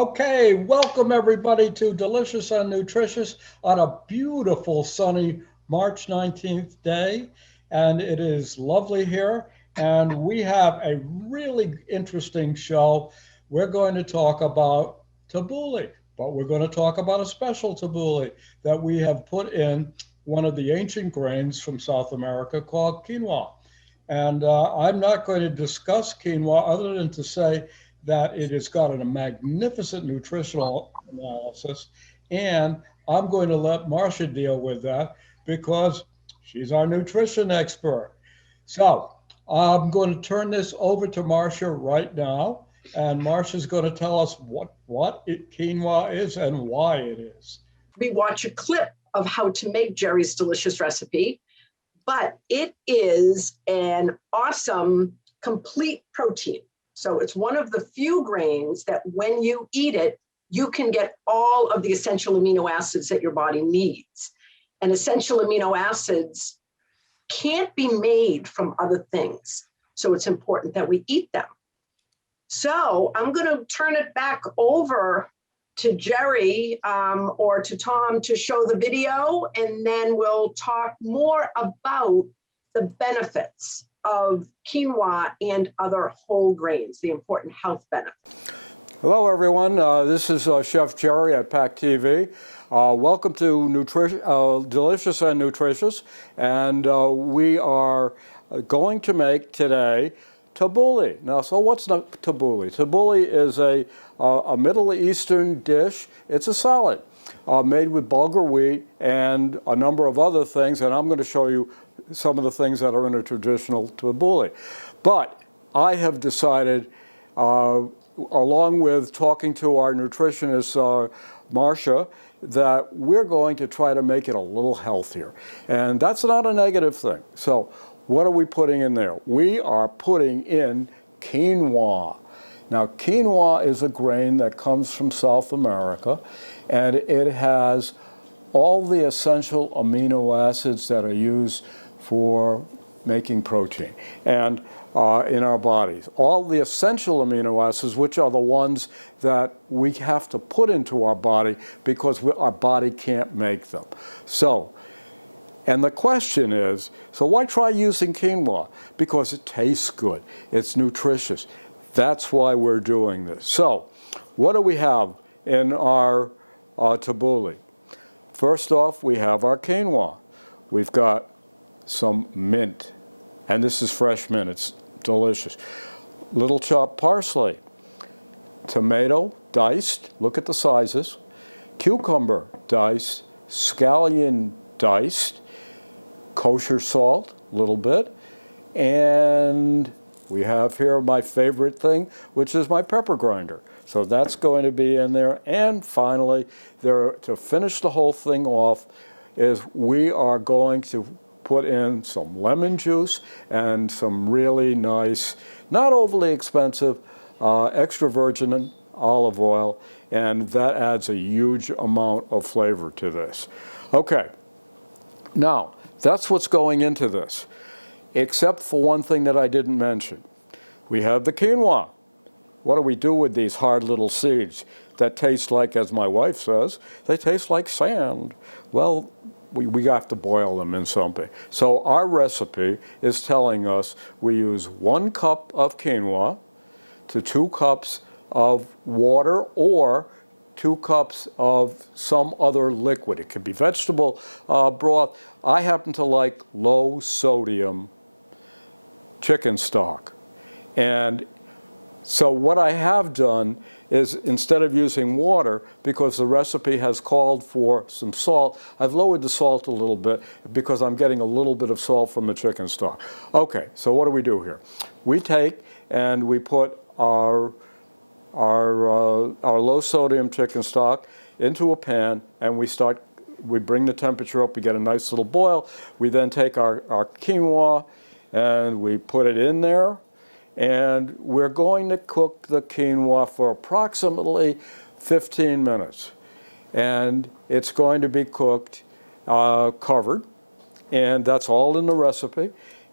Okay, welcome everybody to Delicious and Nutritious on a beautiful sunny March 19th day. And it is lovely here. And we have a really interesting show. We're going to talk about tabbouleh, but we're going to talk about a special tabbouleh that we have put in one of the ancient grains from South America called quinoa. And I'm not going to discuss quinoa other than to say that it has got a magnificent nutritional analysis. And I'm going to let Marcia deal with that because she's our nutrition expert. So I'm going to turn this over to Marcia right now. And Marcia's going to tell us what quinoa is and why it is. We watch a clip of how to make Jerry's delicious recipe, but it is an awesome complete protein. So it's one of the few grains that when you eat it, you can get all of the essential amino acids that your body needs. And essential amino acids can't be made from other things. So it's important that we eat them. So I'm going to turn it back over to Jerry or to Tom to show the video, and then we'll talk more about the benefits of quinoa and other whole grains, the important health benefits. Hello everyone, this is Chef Jerry at PACTV. Welcome to Delicious and Nutritious, and we are going to make today tabbouleh. Now, so what's tabbouleh? Tabbouleh is a Middle Eastern dish. It's a salad made with bulgur wheat and a number of other things, and I'm going to show you some of the things that are in a traditional tabbouleh. But I have decided, along with talking to our nutritionist, Marcia, that we're going to try to make it a little healthier. And that's not a negative thing. So what are we putting in there? We are putting in quinoa. Now, quinoa is a grain that comes from South America, and it has all the essential amino acids that are used for making protein and in our bodies. All the essential amino acids, which are the ones that we have to put into our body because our body can't make them. So, and the question is, so why try using quinoa? Because it tastes good, it's nutritious. That's why we're doing this. So, what do we have in our tabbouleh? First off, we have our quinoa. We've got some mint, and this is fresh mint, it's delicious. Little chopped parsley, tomato diced, look at the sizes, cucumber diced, scallion diced, kosher salt, a little bit, and we have here my favorite thing, which is my pepper grinder. So that's going to be in there. And finally, to finish the whole thing off, is we are going to put in some lemon juice and some really nice, not overly expensive, extra virgin olive oil, and that adds a huge amount of flavor to this. Okay, now that's what's going into this, except for one thing that I didn't mention. We have the quinoa. What do we do with these hard little seeds that taste like, as my wife says, they taste like sand? Well, we have to boil them in something. So our recipe is telling us we use 1 cup of quinoa to 2 cups of water or 2 cups of some other liquid. It could be vegetable broth. I happen to like low sodium chicken stock. And so what I have done is, instead of using water, because the recipe has called for some salt, I've lowered the salt a little bit because I'm getting a little bit of salt from the chicken stock. Okay, so what do we do here? We take and we put our low sodium chicken stock into a pan, and we bring the temperature up, we get a nice little boil. We then take our quinoa and we put it in there. And we're going to cook the quinoa for approximately 15 minutes. And it's going to be cooked covered, and that's all in the recipe.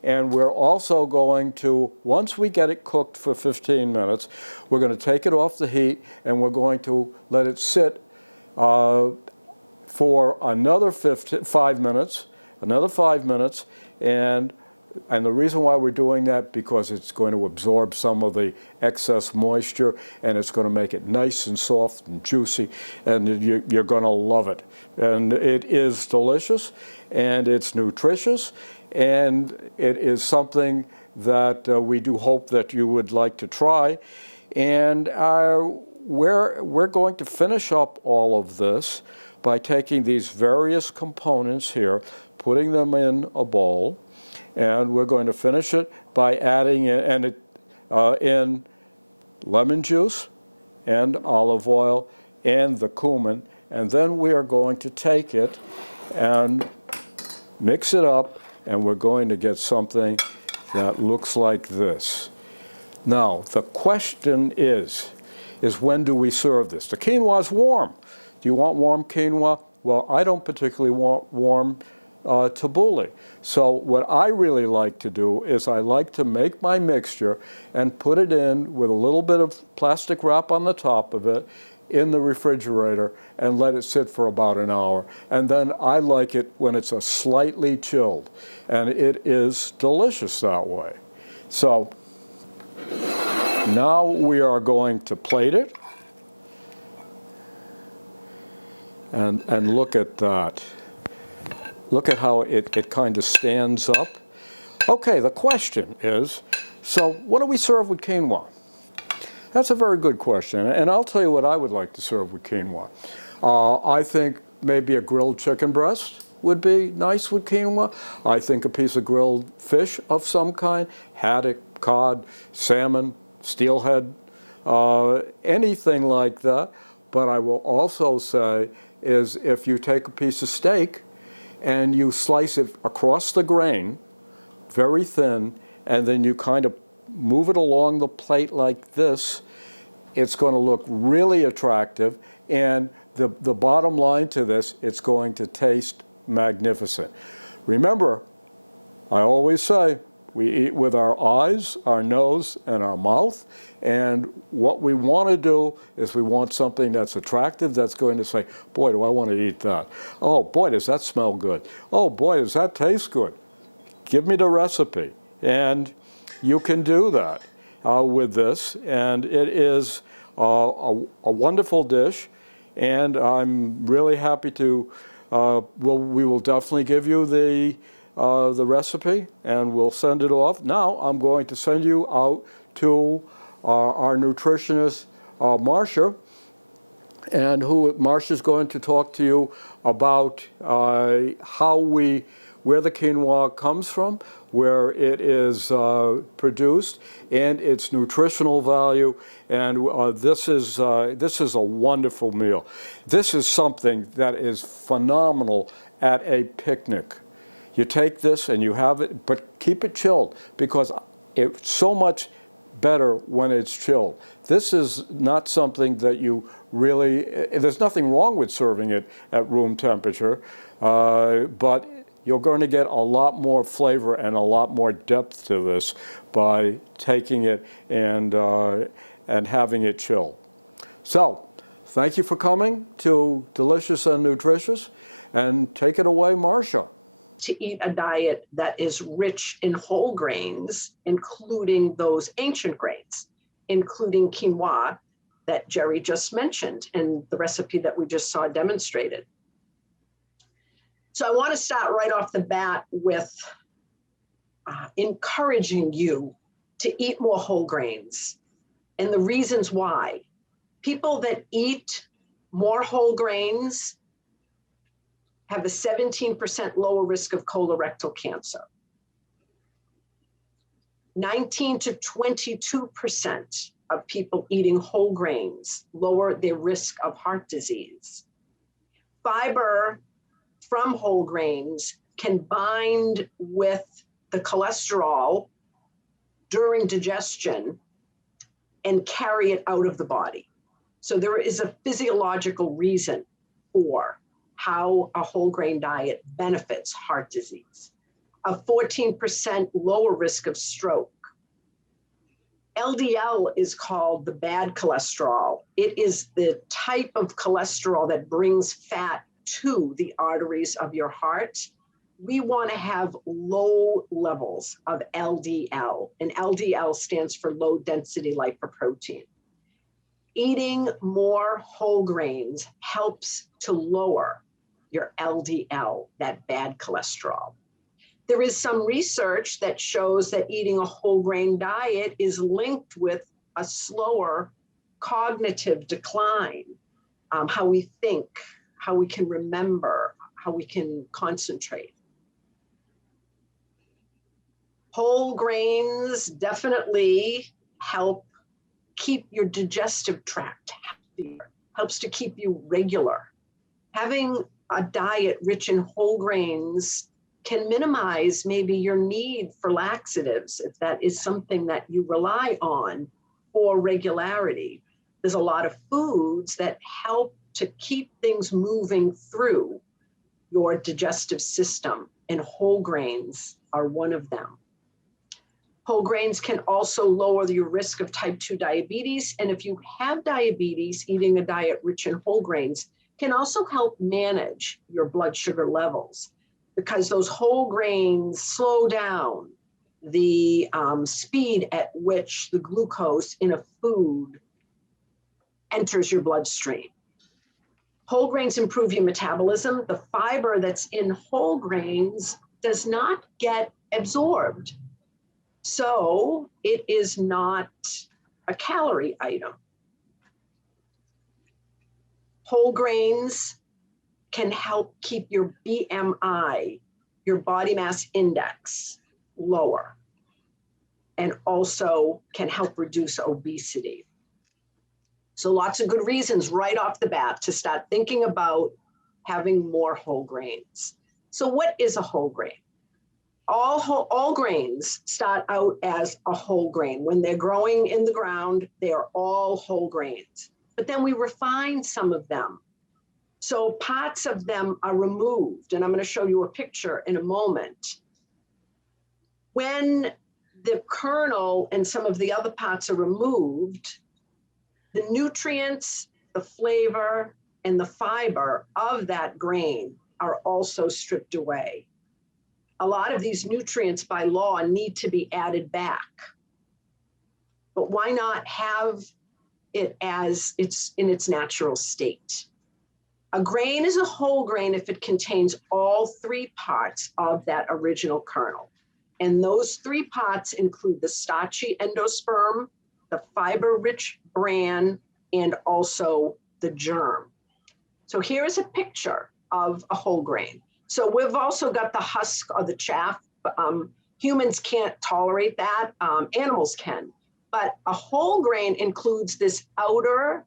And we're also going to, once we get it cooked for 15 minutes, we're going to take it off the heat and we're going to let it sit for another 5 minutes, and the reason why we're doing that, because it's going to absorb some of the excess moisture and it's going to make it nice and soft and juicy, and you're going to love it. And it is delicious and it's nutritious, and it is something that we do hope that you would like to try. And we're going to finish up all of this by taking these various components here, putting them in a bowl, and we're going to finish it by adding in lemon juice and olive oil and the cumin, and then we are going to take it and mix it up, and we're going to get something that looks like this. Now, the question is when do we serve this? The quinoa is warm. Do you want warm quinoa? Well, I don't particularly want warm tabbouleh. So what I really like to do is I like to make my mixture and put it in with a little bit of plastic wrap on the top of it in the refrigerator and let it sit for about an hour. And then I like it when it's a slightly chilled, and it is delicious that way. So now we are going to plate it, and look at that. Look at how it kind of stands up. Okay, the question is, so what do we serve with quinoa? That's a very good question, and I'll tell you what I would like to serve with quinoa. I think maybe a grilled chicken breast would be nice with quinoa. I think a piece of grilled fish of some kind, haddock, cod, salmon, steelhead, anything like that. But I will also say is if you take a piece of steak and you slice it across the grain, very thin, and then you kind of move it along the plate like this, it's going to look really attractive, and the bottom line to this, it's going to taste magnificent. Remember, I always say, we eat with our eyes, our nose, and our mouth, and what we want to do is we want something that's attractive, that's going to say, boy, do I want to eat that. Oh, boy, does that smell good. Oh, boy, does that taste good. Give me the recipe. And you can do that with this, and it is a wonderful dish, and I'm really happy to, we will definitely give you the recipe, and we'll send it off. Now I'm going to send you out to our nutritionist, Marcia, and Marcia's going to talk to you about where the quinoa comes from, where it is produced, and its nutritional value. And this is a wonderful meal. This is something that is phenomenal at a picnic. You take this and you have it, but keep it chilled, because it's so much better when it's chilled. This is not something that you really, there's nothing wrong with serving it at room temperature, but you're going to get a lot more flavor and a lot more depth to this by taking it and having it chilled. So, thank you for coming to Delicious and Nutritious, and take it away, Marcia. To eat a diet that is rich in whole grains, including those ancient grains, including quinoa that Jerry just mentioned and the recipe that we just saw demonstrated. So I want to start right off the bat with encouraging you to eat more whole grains and the reasons why. People that eat more whole grains have a 17% lower risk of colorectal cancer. 19 to 22% of people eating whole grains lower their risk of heart disease. Fiber from whole grains can bind with the cholesterol during digestion and carry it out of the body. So there is a physiological reason for how a whole grain diet benefits heart disease. a 14% lower risk of stroke. LDL is called the bad cholesterol. It is the type of cholesterol that brings fat to the arteries of your heart. We want to have low levels of LDL, and LDL stands for low density lipoprotein. Eating more whole grains helps to lower your LDL, that bad cholesterol. There is some research that shows that eating a whole grain diet is linked with a slower cognitive decline, how we think, how we can remember, how we can concentrate. Whole grains definitely help keep your digestive tract healthier, helps to keep you regular. Having a diet rich in whole grains can minimize maybe your need for laxatives if that is something that you rely on for regularity. There's a lot of foods that help to keep things moving through your digestive system, and whole grains are one of them. Whole grains can also lower your risk of type 2 diabetes, and if you have diabetes, eating a diet rich in whole grains can also help manage your blood sugar levels, because those whole grains slow down the speed at which the glucose in a food enters your bloodstream. Whole grains improve your metabolism. The fiber that's in whole grains does not get absorbed, so it is not a calorie item. Whole grains can help keep your BMI, your body mass index, lower, and also can help reduce obesity. So lots of good reasons right off the bat to start thinking about having more whole grains. So what is a whole grain? All grains start out as a whole grain. When they're growing in the ground, they are all whole grains. But then we refine some of them. So parts of them are removed, and I'm going to show you a picture in a moment. When the kernel and some of the other parts are removed, the nutrients, the flavor, and the fiber of that grain are also stripped away. A lot of these nutrients by law need to be added back. But why not have it as it's in its natural state? A grain is a whole grain if it contains all three parts of that original kernel. And those three parts include the starchy endosperm, the fiber-rich bran, and also the germ. So here is a picture of a whole grain. So we've also got the husk or the chaff. Humans can't tolerate that, animals can. But a whole grain includes this outer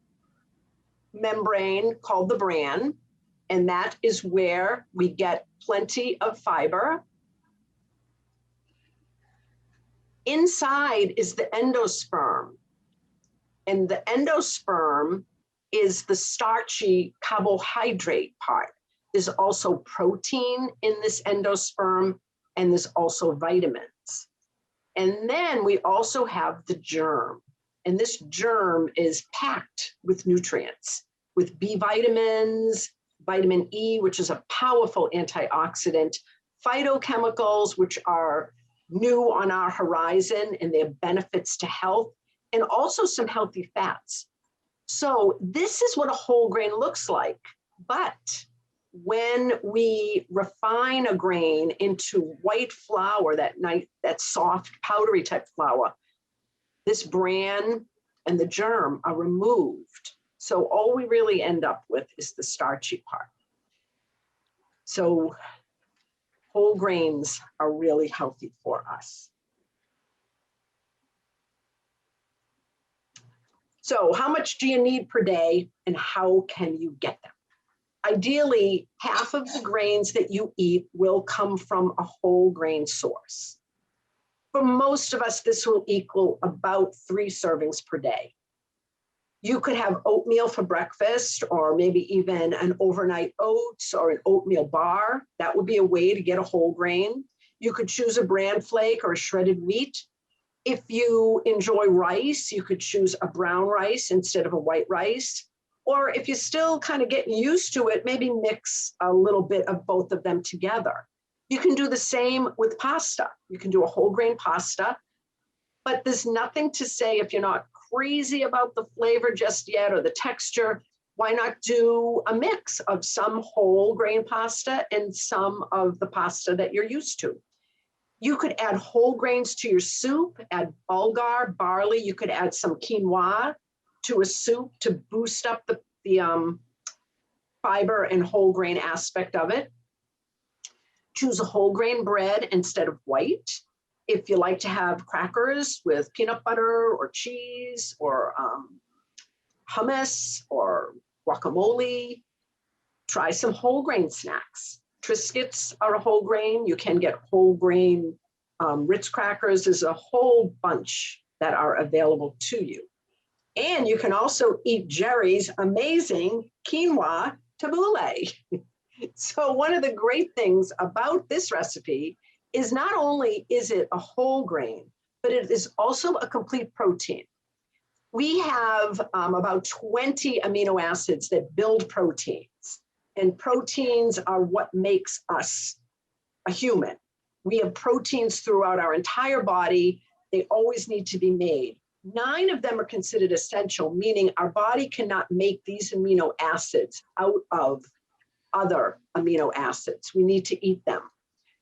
membrane called the bran, and that is where we get plenty of fiber. Inside is the endosperm, and the endosperm is the starchy carbohydrate part. There's also protein in this endosperm, and there's also vitamins. And then we also have the germ. And this germ is packed with nutrients, with B vitamins, vitamin E, which is a powerful antioxidant, phytochemicals, which are new on our horizon and their benefits to health, and also some healthy fats. So this is what a whole grain looks like. But when we refine a grain into white flour, that soft, powdery type flour, this bran and the germ are removed. So all we really end up with is the starchy part. So whole grains are really healthy for us. So how much do you need per day, and how can you get them? Ideally, half of the grains that you eat will come from a whole grain source. For most of us, this will equal about 3 servings per day. You could have oatmeal for breakfast, or maybe even an overnight oats or an oatmeal bar. That would be a way to get a whole grain. You could choose a bran flake or a shredded wheat. If you enjoy rice, you could choose a brown rice instead of a white rice. Or if you're still kind of getting used to it, maybe mix a little bit of both of them together. You can do the same with pasta. You can do a whole grain pasta, but there's nothing to say if you're not crazy about the flavor just yet or the texture, why not do a mix of some whole grain pasta and some of the pasta that you're used to? You could add whole grains to your soup, add bulgur, barley. You could add some quinoa to a soup to boost up the fiber and whole grain aspect of it. Choose a whole grain bread instead of white. If you like to have crackers with peanut butter or cheese or hummus or guacamole, try some whole grain snacks. Triscuits are a whole grain. You can get whole grain Ritz crackers. There's a whole bunch that are available to you. And you can also eat Jerry's amazing quinoa tabbouleh. So one of the great things about this recipe is not only is it a whole grain, but it is also a complete protein. We have about 20 amino acids that build proteins, and proteins are what makes us a human. We have proteins throughout our entire body. They always need to be made. 9 of them are considered essential, meaning our body cannot make these amino acids out of other amino acids. We need to eat them.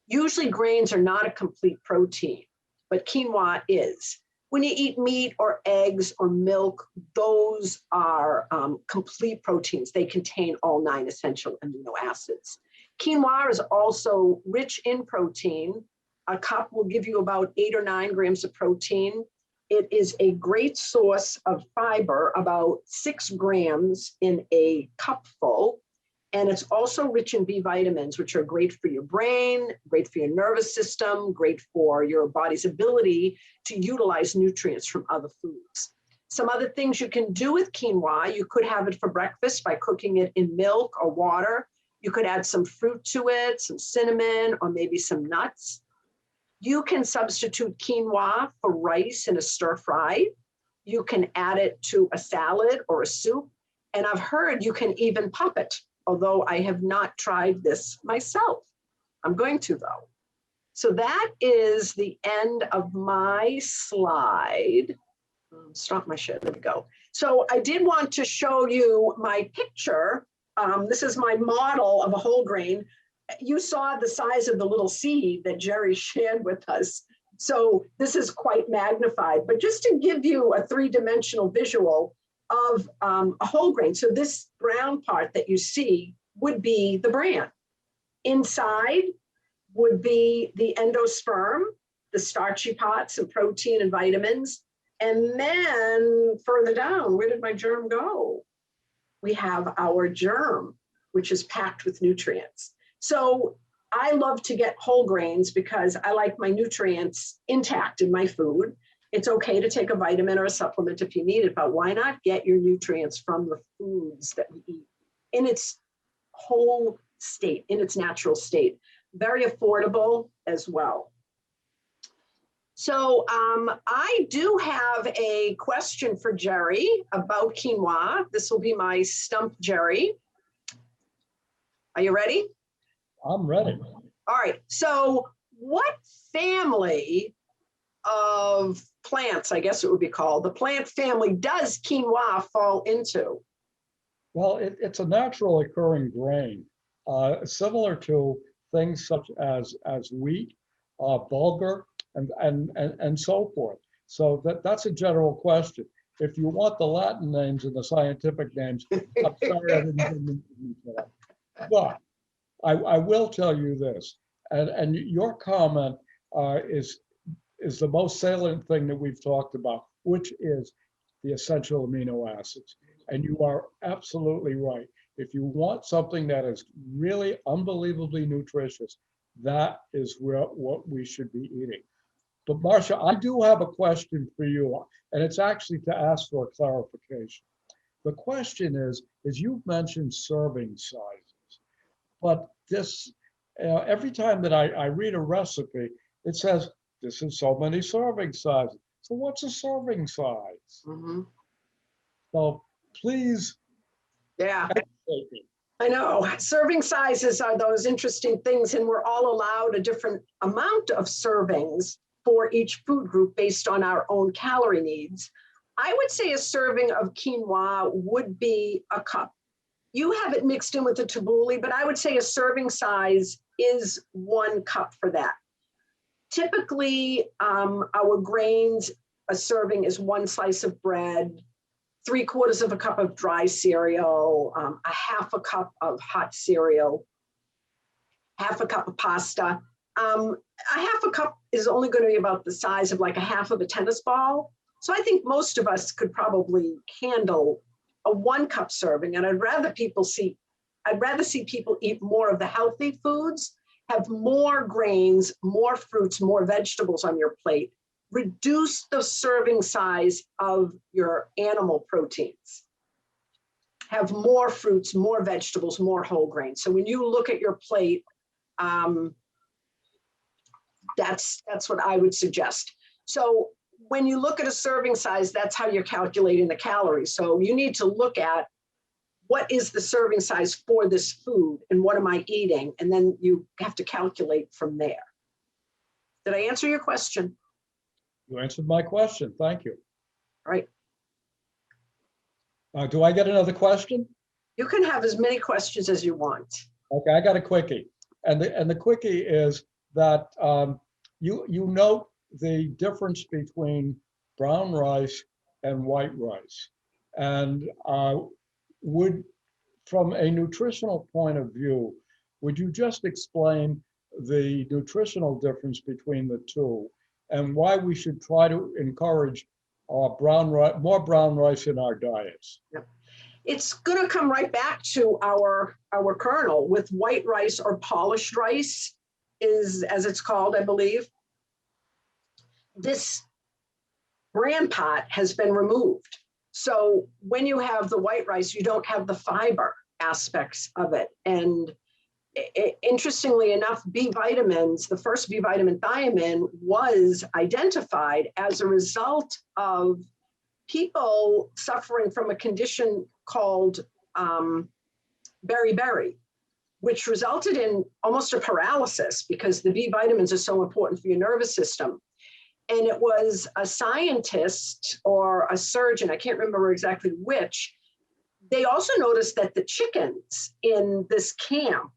Usually grains are not a complete protein, but quinoa is. When you eat meat or eggs or milk, those are complete proteins. They contain all 9 essential amino acids. Quinoa is also rich in protein. A cup will give you about 8 or 9 grams of protein. It is a great source of fiber, about 6 grams in a cupful. And it's also rich in B vitamins, which are great for your brain, great for your nervous system, great for your body's ability to utilize nutrients from other foods. Some other things you can do with quinoa, you could have it for breakfast by cooking it in milk or water. You could add some fruit to it, some cinnamon, or maybe some nuts. You can substitute quinoa for rice in a stir fry. You can add it to a salad or a soup. And I've heard you can even pop it, although I have not tried this myself. I'm going to though. So that is the end of my slide. Stop my share, there we go. So I did want to show you my picture. This is my model of a whole grain. You saw the size of the little seed that Jerry shared with us. So this is quite magnified, but just to give you a 3-dimensional visual of a whole grain. So this brown part that you see would be the bran. Inside would be the endosperm, the starchy parts and protein and vitamins. And then further down, where did my germ go? We have our germ, which is packed with nutrients. So I love to get whole grains because I like my nutrients intact in my food. It's okay to take a vitamin or a supplement if you need it, but why not get your nutrients from the foods that we eat in its whole state, in its natural state? Very affordable as well. So I do have a question for Jerry about quinoa. This will be my stump, Jerry. Are you ready? I'm ready. All right. So what family of plants, I guess it would be called, the plant family, does quinoa fall into? Well, it's a naturally occurring grain, similar to things such as wheat, bulgur, and so forth. So that's a general question. If you want the Latin names and the scientific names, I'm sorry I didn't give them to that. But I will tell you this, and your comment is the most salient thing that we've talked about, which is the essential amino acids. And you are absolutely right. If you want something that is really unbelievably nutritious, that is what we should be eating. But Marcia, I do have a question for you, and it's actually to ask for a clarification. The question is you've mentioned serving sizes, but this, every time that I read a recipe, it says, this is so many serving sizes. So what's a serving size? Mhm. So please Yeah, educate me. I know. Serving sizes are those interesting things, and we're all allowed a different amount of servings for each food group based on our own calorie needs. I would say a serving of quinoa would be a cup. You have it mixed in with the tabbouleh, but I would say a serving size is 1 cup for that. Typically, our grains, a serving is 1 slice of bread, 3/4 of a cup of dry cereal, a 1/2 cup of hot cereal, 1/2 cup of pasta. A 1/2 cup is only going to be about the size of like a 1/2 of a tennis ball. So I think most of us could probably handle a 1 cup serving. And I'd rather see people eat more of the healthy foods, have more grains, more fruits, more vegetables on your plate. Reduce the serving size of your animal proteins. Have more fruits, more vegetables, more whole grains. So when you look at your plate, that's what I would suggest. So when you look at a serving size, that's how you're calculating the calories. So you need to look at what is the serving size for this food and what am I eating? And then you have to calculate from there. Did I answer your question? You answered my question. Thank you. All right. Do I get another question? You can have as many questions as you want. Okay, I got a quickie. And the quickie is that you note the difference between brown rice and white rice. And from a nutritional point of view, would you just explain the nutritional difference between the two and why we should try to encourage more brown rice in our diets? Yep. It's going to come right back to our kernel with white rice, or polished rice is as it's called, I believe. This bran pot has been removed. So when you have the white rice, you don't have the fiber aspects of it. And interestingly enough, B vitamins, the first B vitamin, thiamine, was identified as a result of people suffering from a condition called beriberi, which resulted in almost a paralysis because the B vitamins are so important for your nervous system. And it was a scientist or a surgeon, I can't remember exactly which, they also noticed that the chickens in this camp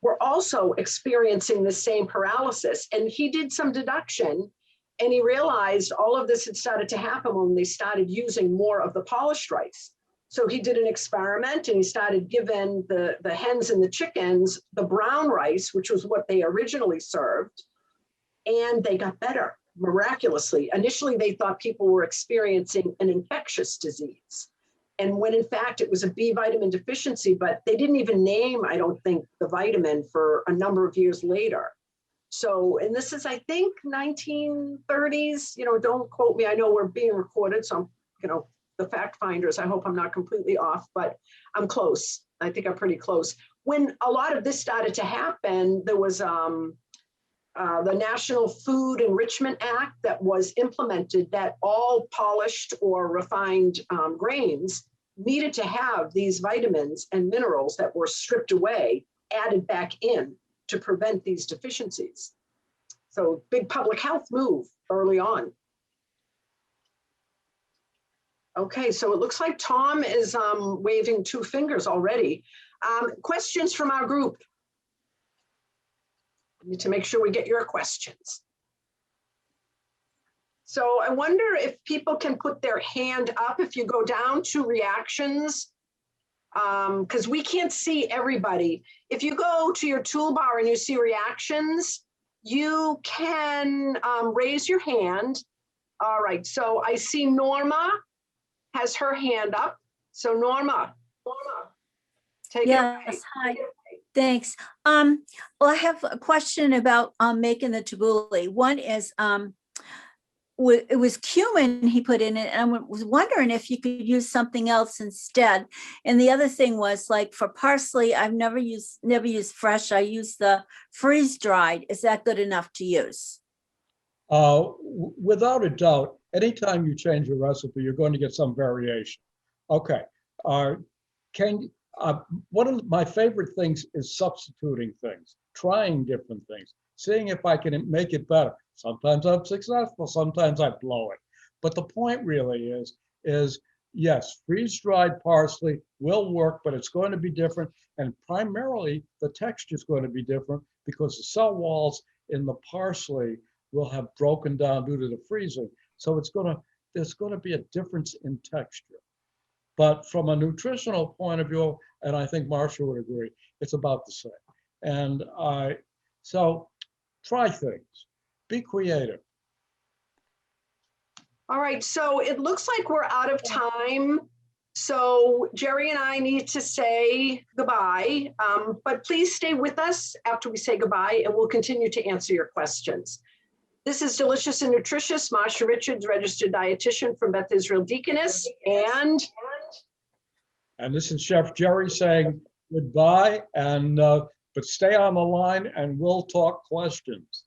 were also experiencing the same paralysis. And he did some deduction and he realized all of this had started to happen when they started using more of the polished rice. So he did an experiment and he started giving the hens and the chickens the brown rice, which was what they originally served. And they got better miraculously. Initially, they thought people were experiencing an infectious disease. And when in fact it was a B vitamin deficiency, but they didn't even name, I don't think, the vitamin for a number of years later. So, and this is, I think, 1930s, don't quote me. I know we're being recorded, so I'm, the fact finders, I hope I'm not completely off, but I'm close. I think I'm pretty close. When a lot of this started to happen, there was the National Food Enrichment Act that was implemented that all polished or refined grains needed to have these vitamins and minerals that were stripped away, added back in to prevent these deficiencies. So big public health move early on. Okay, so it looks like Tom is waving 2 fingers already. Questions from our group? We need to make sure we get your questions. So I wonder if people can put their hand up if you go down to reactions, because we can't see everybody. If you go to your toolbar and you see reactions, you can raise your hand. All right, so I see Norma has her hand up. So Norma, take it away. Yes, hi. Thanks. Well, I have a question about making the tabbouleh. One is, it was cumin he put in it, and I was wondering if you could use something else instead. And the other thing was, like, for parsley, I've never used fresh. I use the freeze dried. Is that good enough to use? Without a doubt, anytime you change a recipe, you're going to get some variation. Okay. Can one of my favorite things is substituting things, trying different things, seeing if I can make it better. Sometimes I'm successful, sometimes I blow it. But the point really is yes, freeze-dried parsley will work, but it's going to be different. And primarily, the texture is going to be different because the cell walls in the parsley will have broken down due to the freezing. So there's going to be a difference in texture. But from a nutritional point of view, and I think Marcia would agree, it's about the same. And so try things, be creative. All right, so it looks like we're out of time. So Jerry and I need to say goodbye, but please stay with us after we say goodbye, and we'll continue to answer your questions. This is Delicious and Nutritious. Marcia Richards, registered dietitian from Beth Israel Deaconess, and this is Chef Jerry saying goodbye, and but stay on the line and we'll talk questions.